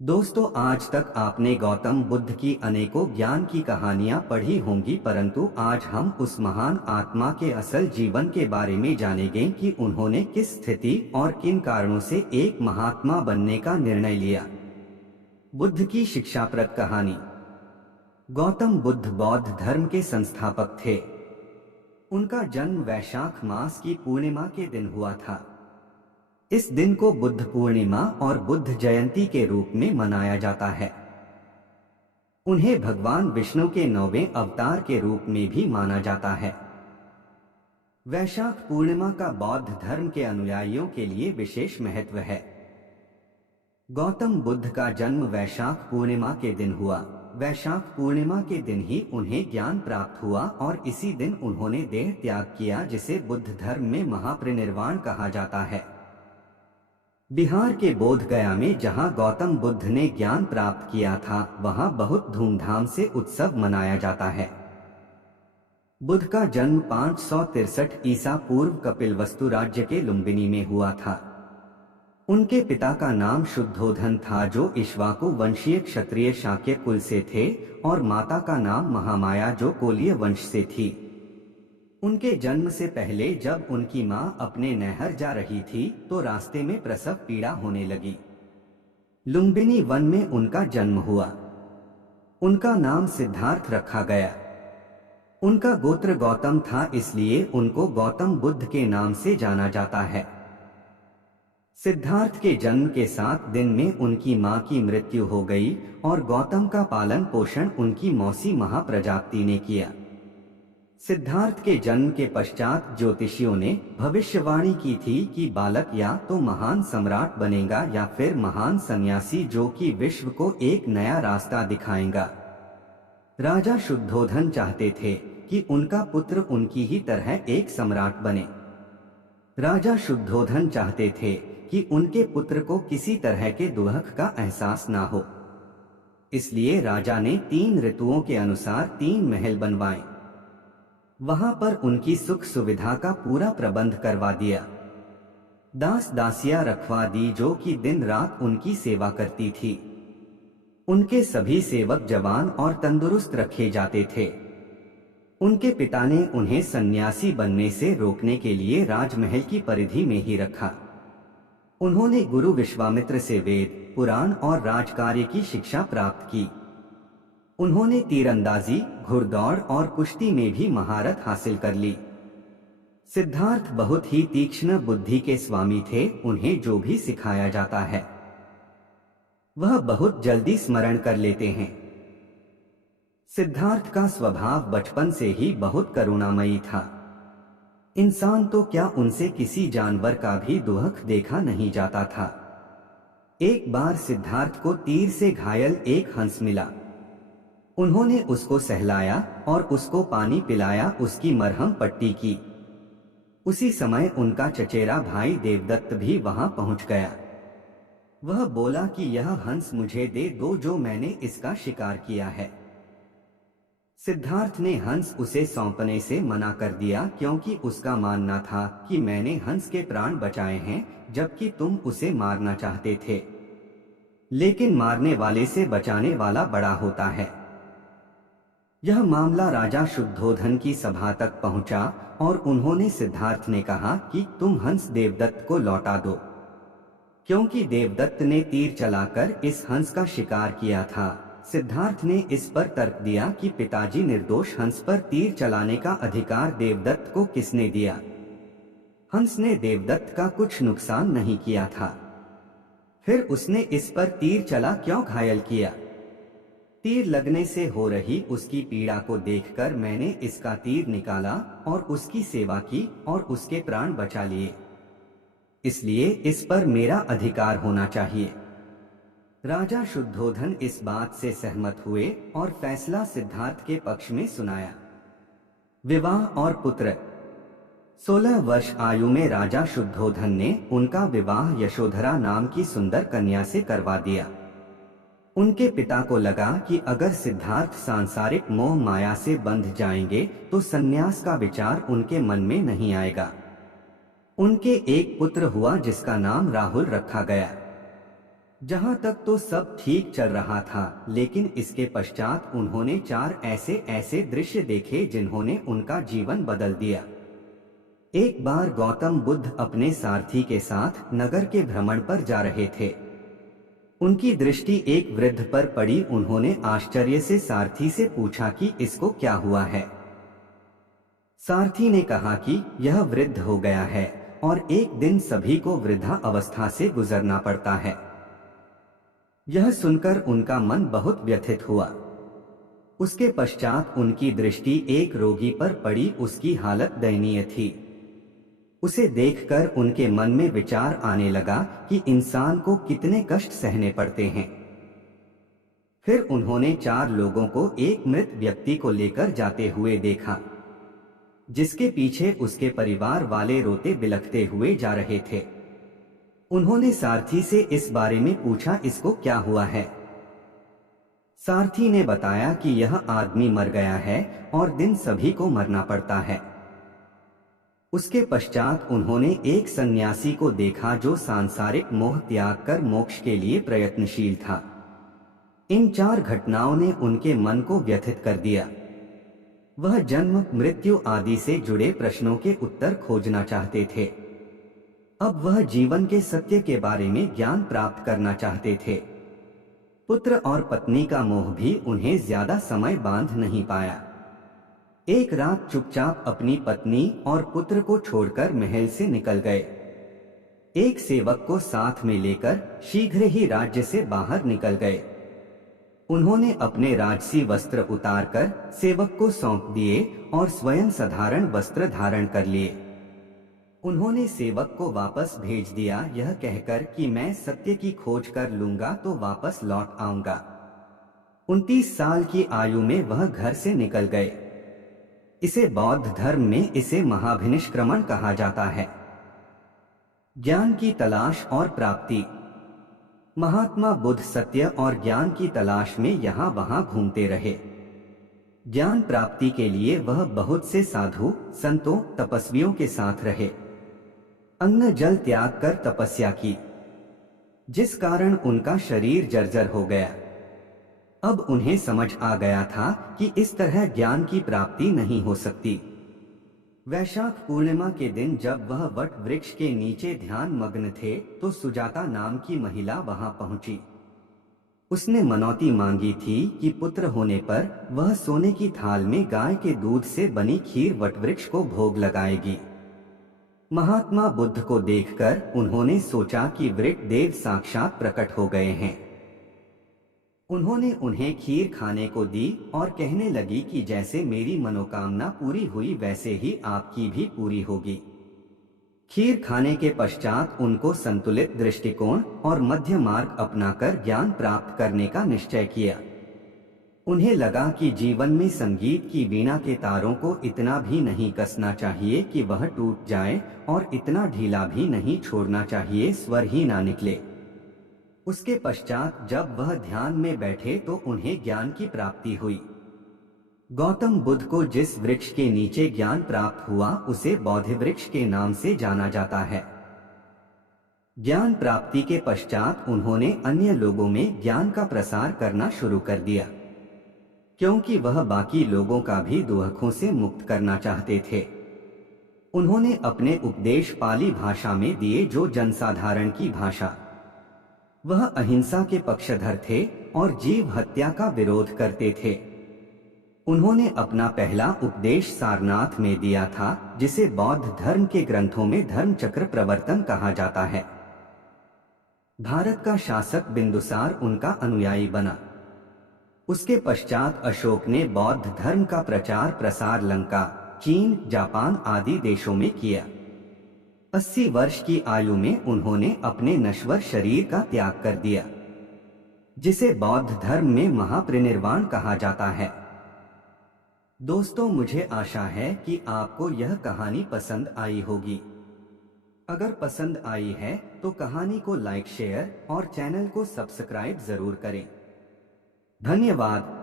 दोस्तों, आज तक आपने गौतम बुद्ध की अनेकों ज्ञान की कहानियां पढ़ी होंगी, परंतु आज हम उस महान आत्मा के असल जीवन के बारे में जानेंगे कि उन्होंने किस स्थिति और किन कारणों से एक महात्मा बनने का निर्णय लिया। बुद्ध की शिक्षाप्रद कहानी। गौतम बुद्ध बौद्ध धर्म के संस्थापक थे। उनका जन्म वैशाख मास की पूर्णिमा के दिन हुआ था। इस दिन को बुद्ध पूर्णिमा और बुद्ध जयंती के रूप में मनाया जाता है। उन्हें भगवान विष्णु के 9वें अवतार के रूप में भी माना जाता है। वैशाख पूर्णिमा का बौद्ध धर्म के अनुयायियों के लिए विशेष महत्व है। गौतम बुद्ध का जन्म वैशाख पूर्णिमा के दिन हुआ। वैशाख पूर्णिमा के दिन ही उन्हें ज्ञान प्राप्त हुआ और इसी दिन उन्होंने देह त्याग किया, जिसे बुद्ध धर्म में महापरिनिर्वाण कहा जाता है। बिहार के बोध गया में जहां गौतम बुद्ध ने ज्ञान प्राप्त किया था, वहां बहुत धूमधाम से उत्सव मनाया जाता है। बुद्ध का जन्म 563 ईसा पूर्व कपिलवस्तु राज्य के लुम्बिनी में हुआ था। उनके पिता का नाम शुद्धोधन था, जो इक्ष्वाकु वंशीय क्षत्रिय शाक्य कुल से थे, और माता का नाम महामाया, जो कोलीय वंश से थी। उनके जन्म से पहले जब उनकी मां अपने नैहर जा रही थी तो रास्ते में प्रसव पीड़ा होने लगी। लुम्बिनी वन में उनका जन्म हुआ। उनका नाम सिद्धार्थ रखा गया। उनका गोत्र गौतम था, इसलिए उनको गौतम बुद्ध के नाम से जाना जाता है। सिद्धार्थ के जन्म के 7 दिन में उनकी मां की मृत्यु हो गई और गौतम का पालन पोषण उनकी मौसी महाप्रजापति ने किया। सिद्धार्थ के जन्म के पश्चात ज्योतिषियों ने भविष्यवाणी की थी कि बालक या तो महान सम्राट बनेगा या फिर महान सन्यासी, जो कि विश्व को एक नया रास्ता दिखाएगा। राजा शुद्धोधन चाहते थे कि उनका पुत्र उनकी ही तरह एक सम्राट बने। राजा शुद्धोधन चाहते थे कि उनके पुत्र को किसी तरह के दुख का एहसास ना हो। इसलिए राजा ने 3 ऋतुओं के अनुसार 3 महल बनवाए। वहां पर उनकी सुख सुविधा का पूरा प्रबंध करवा दिया। दास दासियां रखवा दी, जो कि दिन रात उनकी सेवा करती थी। उनके सभी सेवक जवान और तंदुरुस्त रखे जाते थे। उनके पिता ने उन्हें सन्यासी बनने से रोकने के लिए राजमहल की परिधि में ही रखा। उन्होंने गुरु विश्वामित्र से वेद, पुराण और राजकार्य की शिक्षा प्राप्त की। उन्होंने तीरंदाजी, घुड़दौड़ और कुश्ती में भी महारत हासिल कर ली। सिद्धार्थ बहुत ही तीक्ष्ण बुद्धि के स्वामी थे। उन्हें जो भी सिखाया जाता है वह बहुत जल्दी स्मरण कर लेते हैं। सिद्धार्थ का स्वभाव बचपन से ही बहुत करुणामयी था। इंसान तो क्या, उनसे किसी जानवर का भी दुख देखा नहीं जाता था। एक बार सिद्धार्थ को तीर से घायल एक हंस मिला। उन्होंने उसको सहलाया और उसको पानी पिलाया, उसकी मरहम पट्टी की। उसी समय उनका चचेरा भाई देवदत्त भी वहां पहुंच गया। वह बोला कि यह हंस मुझे दे दो, जो मैंने इसका शिकार किया है। सिद्धार्थ ने हंस उसे सौंपने से मना कर दिया, क्योंकि उसका मानना था कि मैंने हंस के प्राण बचाए हैं, जबकि तुम उसे मारना चाहते थे। लेकिन मारने वाले से बचाने वाला बड़ा होता है। यह मामला राजा शुद्धोधन की सभा तक पहुंचा और उन्होंने सिद्धार्थ ने कहा कि तुम हंस देवदत्त को लौटा दो, क्योंकि देवदत्त ने तीर चलाकर इस हंस का शिकार किया था। सिद्धार्थ ने इस पर तर्क दिया कि पिताजी, निर्दोष हंस पर तीर चलाने का अधिकार देवदत्त को किसने दिया? हंस ने देवदत्त का कुछ नुकसान नहीं किया था, फिर उसने इस पर तीर चला क्यों घायल किया? तीर लगने से हो रही उसकी पीड़ा को देखकर मैंने इसका तीर निकाला और उसकी सेवा की और उसके प्राण बचा लिए। इसलिए इस पर मेरा अधिकार होना चाहिए। राजा शुद्धोधन इस बात से सहमत हुए और फैसला सिद्धार्थ के पक्ष में सुनाया। विवाह और पुत्र। 16 वर्ष आयु में राजा शुद्धोधन ने उनका विवाह यशोधरा नाम की सुंदर कन्या से करवा दिया। उनके पिता को लगा कि अगर सिद्धार्थ सांसारिक मोह माया से बंध जाएंगे तो संन्यास का विचार उनके मन में नहीं आएगा। उनके एक पुत्र हुआ जिसका नाम राहुल रखा गया। जहां तक तो सब ठीक चल रहा था, लेकिन इसके पश्चात उन्होंने 4 ऐसे ऐसे दृश्य देखे जिन्होंने उनका जीवन बदल दिया। एक बार गौतम बुद्ध अपने सारथी के साथ नगर के भ्रमण पर जा रहे थे। उनकी दृष्टि एक वृद्ध पर पड़ी। उन्होंने आश्चर्य से सारथी से पूछा कि इसको क्या हुआ है। सारथी ने कहा कि यह वृद्ध हो गया है और एक दिन सभी को वृद्धा अवस्था से गुजरना पड़ता है। यह सुनकर उनका मन बहुत व्यथित हुआ। उसके पश्चात उनकी दृष्टि एक रोगी पर पड़ी। उसकी हालत दयनीय थी। उसे देखकर उनके मन में विचार आने लगा कि इंसान को कितने कष्ट सहने पड़ते हैं। फिर उन्होंने 4 लोगों को एक मृत व्यक्ति को लेकर जाते हुए देखा, जिसके पीछे उसके परिवार वाले रोते बिलखते हुए जा रहे थे। उन्होंने सारथी से इस बारे में पूछा, इसको क्या हुआ है। सारथी ने बताया कि यह आदमी मर गया है और दिन सभी को मरना पड़ता है। उसके पश्चात उन्होंने एक सन्यासी को देखा जो सांसारिक मोह त्याग कर मोक्ष के लिए प्रयत्नशील था। इन 4 घटनाओं ने उनके मन को व्यथित कर दिया। वह जन्म, मृत्यु आदि से जुड़े प्रश्नों के उत्तर खोजना चाहते थे। अब वह जीवन के सत्य के बारे में ज्ञान प्राप्त करना चाहते थे। पुत्र और पत्नी का मोह भी उन्हें ज्यादा समय बांध नहीं पाया। एक रात चुपचाप अपनी पत्नी और पुत्र को छोड़कर महल से निकल गए। एक सेवक को साथ में लेकर शीघ्र ही राज्य से बाहर निकल गए। उन्होंने अपने राजसी वस्त्र उतारकर सेवक को सौंप दिए और स्वयं साधारण वस्त्र धारण कर लिए। उन्होंने सेवक को वापस भेज दिया, यह कहकर कि मैं सत्य की खोज कर लूंगा तो वापस लौट आऊंगा। 29 साल की आयु में वह घर से निकल गए। इसे बौद्ध धर्म में इसे महाभिनिष्क्रमण कहा जाता है। ज्ञान की तलाश और प्राप्ति। महात्मा बुद्ध सत्य और ज्ञान की तलाश में यहाँ वहाँ घूमते रहे। ज्ञान प्राप्ति के लिए वह बहुत से साधु, संतों, तपस्वियों के साथ रहे। अन्न जल त्याग कर तपस्या की, जिस कारण उनका शरीर जर्जर हो गया। अब उन्हें समझ आ गया था कि इस तरह ज्ञान की प्राप्ति नहीं हो सकती। वैशाख पूर्णिमा के दिन जब वह वट वृक्ष के नीचे ध्यान मग्न थे तो सुजाता नाम की महिला वहां पहुंची। उसने मनौती मांगी थी कि पुत्र होने पर वह सोने की थाल में गाय के दूध से बनी खीर वटवृक्ष को भोग लगाएगी। महात्मा बुद्ध को देखकर उन्होंने सोचा कि वृक्ष देव साक्षात प्रकट हो गए हैं। उन्होंने उन्हें खीर खाने को दी और कहने लगी कि जैसे मेरी मनोकामना पूरी हुई वैसे ही आपकी भी पूरी होगी। खीर खाने के पश्चात उनको संतुलित दृष्टिकोण और मध्य मार्ग अपनाकर ज्ञान प्राप्त करने का निश्चय किया। उन्हें लगा कि जीवन में संगीत की वीणा के तारों को इतना भी नहीं कसना चाहिए कि वह टूट जाए और इतना ढीला भी नहीं छोड़ना चाहिए स्वर ही ना निकले। उसके पश्चात जब वह ध्यान में बैठे तो उन्हें ज्ञान की प्राप्ति हुई। गौतम बुद्ध को जिस वृक्ष के नीचे ज्ञान प्राप्त हुआ उसे बोध वृक्ष के नाम से जाना जाता है। ज्ञान प्राप्ति के पश्चात उन्होंने अन्य लोगों में ज्ञान का प्रसार करना शुरू कर दिया, क्योंकि वह बाकी लोगों का भी दुखों से मुक्त करना चाहते थे। उन्होंने अपने उपदेश पाली भाषा में दिए, जो जनसाधारण की भाषा। वह अहिंसा के पक्षधर थे और जीव हत्या का विरोध करते थे। उन्होंने अपना पहला उपदेश सारनाथ में दिया था, जिसे बौद्ध धर्म के ग्रंथों में धर्म चक्र प्रवर्तन कहा जाता है। भारत का शासक बिंदुसार उनका अनुयायी बना। उसके पश्चात अशोक ने बौद्ध धर्म का प्रचार प्रसार लंका, चीन, जापान आदि देशों में किया। 80 वर्ष की आयु में उन्होंने अपने नश्वर शरीर का त्याग कर दिया, जिसे बौद्ध धर्म में महापरिनिर्वाण कहा जाता है। दोस्तों, मुझे आशा है कि आपको यह कहानी पसंद आई होगी। अगर पसंद आई है तो कहानी को लाइक, शेयर और चैनल को सब्सक्राइब जरूर करें। धन्यवाद।